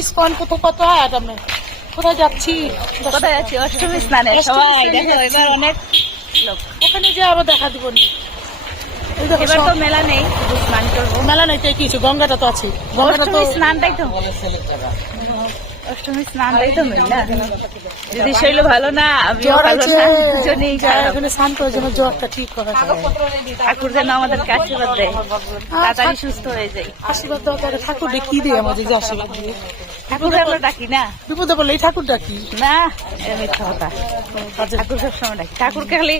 ISKCON কত কত হয় আমরা কোথায় যাচ্ছি? কোথায় যাচ্ছি? অষ্টমী স্নানে। সবাই দেখো এবার অনেক লোক। ওখানে যে আবার দেখা দিব নি। এবার তো মেলা নেই স্নান করব। মেলা নেই তো কিছু গঙ্গাটা তো আছে। গঙ্গাটা তো স্নান স্নানটাই তো অষ্টমী স্নানটাই তো না যদি শৈল ভালো না দুজনেই এখানে স্নান জ্বরটা ঠিক করে ঠাকুর যেন আমাদেরকে আশীর্বাদ দেয়। তাড়াতাড়ি সুস্থ হয়ে যায় আশীর্বাদ তাহলে ঠাকুর কি দেয় আমাদের যে আশীর্বাদ দিয়ে? ঠাকুর আমরা ডাকি না। বিপদে এই ঠাকুরটা কি না মিথ্যা কথা। আচ্ছা, ঠাকুর সবসময় ডাকি। ঠাকুরকে খালি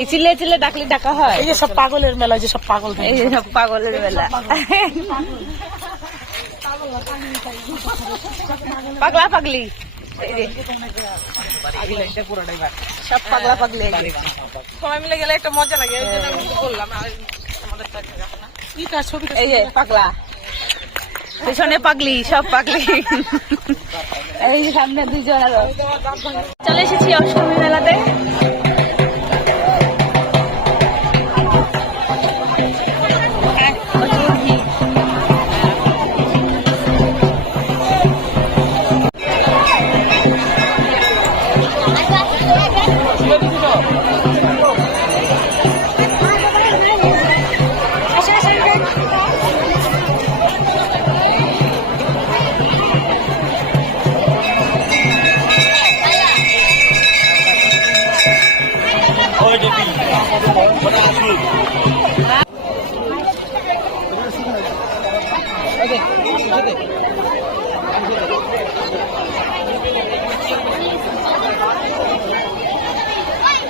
এই চিল্লে চিল্লে ডাকলে ডাকা হয়। এই যে সব পাগলের মেলা যে সব পাগল হয়। এই সব পাগলের বেলা পাগলা পাগলি। সব পাগলা পাগলি সবাই মিলে গেলে একটা মজা লাগে জন্য আমি বললাম এই যে পাগলা। পেছনে পাগলি সব পাগলি। এই সামনে আরও। চলে এসেছি অষ্টমী মেলাতে।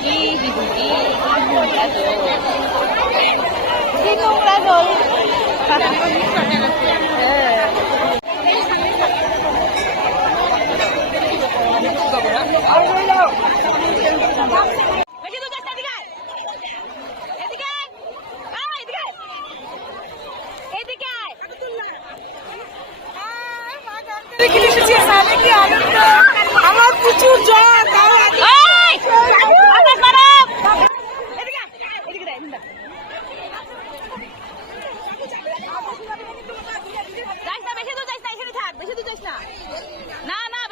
কি বিহু, কি নোংরা জল। কি নোংরা জল। হ্যাঁ। বেশি দূর যাস না, এদিকে আয়। এদিকে আয়। আয়, এদিকে আয়। এদিকে আয়। আমার প্রচুর জ্বর তাও ওই! আবার খারাপ! এদিকে আয়, এদিকে আয়, এদিকে আয়। যাইস না, বেশি দূর যাইস না, এখানে থাক, বেশি দূর যাইস না। না, না, বেশি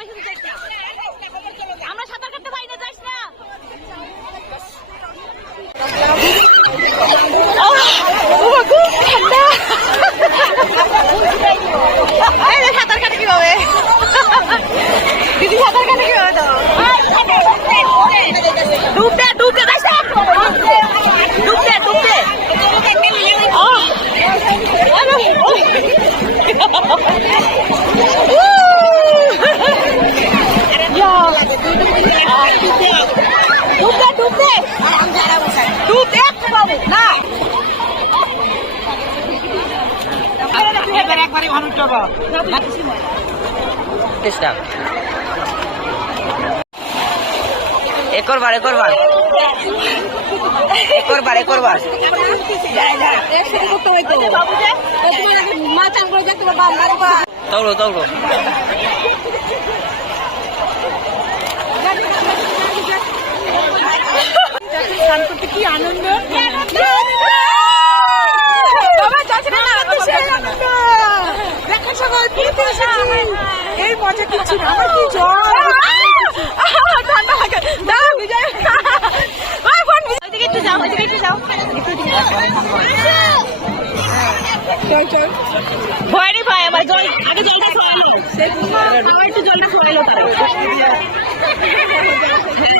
দূর যাইস না। আমরা সাঁতার কাটতে পারি না, যাইস না। ডুবতে। ডুবতে, বাবু, না। একর বার একর বার। একর বার একর বার। তৌড়ো তৌড়ো স্নান করতে কি আনন্দ? এই মজা করছি না আমার কি ভয় নেই ভয় আমার জল আগে জলটা খাওয়া একটু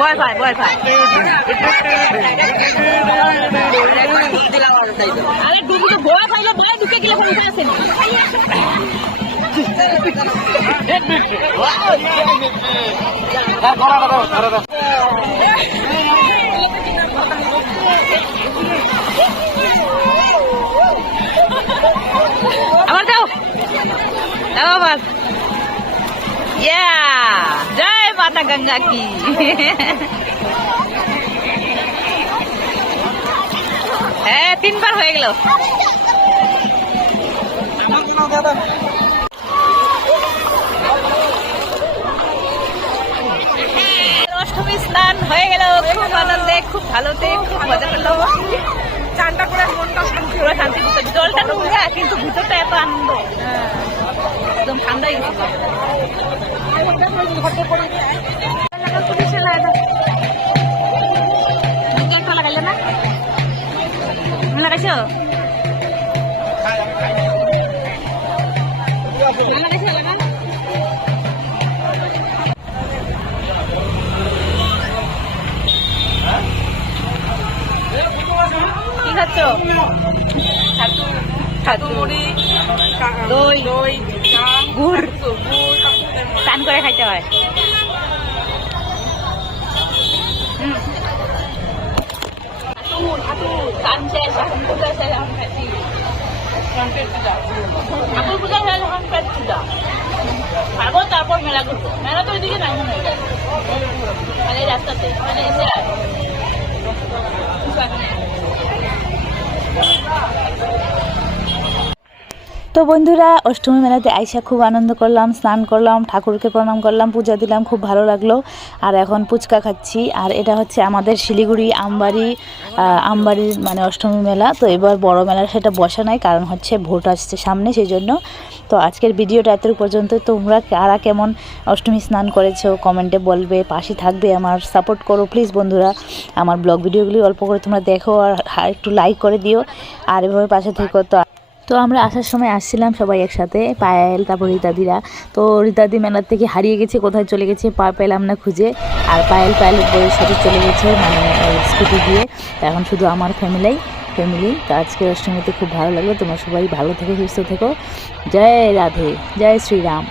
ভয় পায় ভয় পায়। আরে ডুবি তো ভয় পাইলো, ভয় ঢুকে গেলে কোনো উপায় আছে না আবার দাও। দাও আবার। জয় মাতা গঙ্গা কি হ্যাঁ তিনবার হয়ে গেল অষ্টমী স্নান হয়ে গেল খুব আনন্দে, খুব ভালোতে, খুব মজা করল চানটা করে মনটা পুরো শান্তি জলটা নোংরা কিন্তু ভিতরটা এত আনন্দ। ঠান্ডাই লাগাইলে না? লাগাইছো? লাগাইছো লাগান কি খাচ্ছ? ছাতু মুড়ি দই। দই। গুড়। টান করে খাইতে হয়। তারপর মেলা করব মেলা তো ওইদিকে নাই। মনে রাস্তাতে। মানে এসে তো বন্ধুরা, অষ্টমী মেলাতে আইসা খুব আনন্দ করলাম, স্নান করলাম, ঠাকুরকে প্রণাম করলাম, পূজা দিলাম, খুব ভালো লাগল। আর এখন ফুচকা খাচ্ছি। আর এটা হচ্ছে আমাদের শিলিগুড়ি আমবাড়ি আমবাড়ির মানে অষ্টমী মেলা। তো এবার বড় মেলা সেটা বসা নাই, কারণ হচ্ছে ভোট আসছে সামনে সেই জন্য তো আজকের ভিডিওটা এত পর্যন্ত। তোমরা কারা কেমন অষ্টমী স্নান করেছ, কমেন্টে বলবে। পাশে থাকবে আমার সাপোর্ট করো, প্লিজ বন্ধুরা। আমার ব্লগ ভিডিওগুলি অল্প করে তোমরা দেখো, আর একটু লাইক করে দিও। আর এভাবে পাশে থেকো, তো তো আমরা আসার সময় আসছিলাম সবাই একসাথে, পায়েল, তারপর রীতাদিরা। তো রীতাদি মেলার থেকে হারিয়ে গেছে, কোথায় চলে গেছে পা পেলাম না খুঁজে। আর পায়েল পায়েল বইয়ের সাথে চলে গেছে মানে স্কুটি দিয়ে। এখন শুধু আমার ফ্যামিলাই ফ্যামিলি তো আজকে অষ্টমীতে খুব ভালো লাগল। তোমরা সবাই ভালো থেকো, সুস্থ থেকো। জয় রাধে, জয় শ্রীরাম।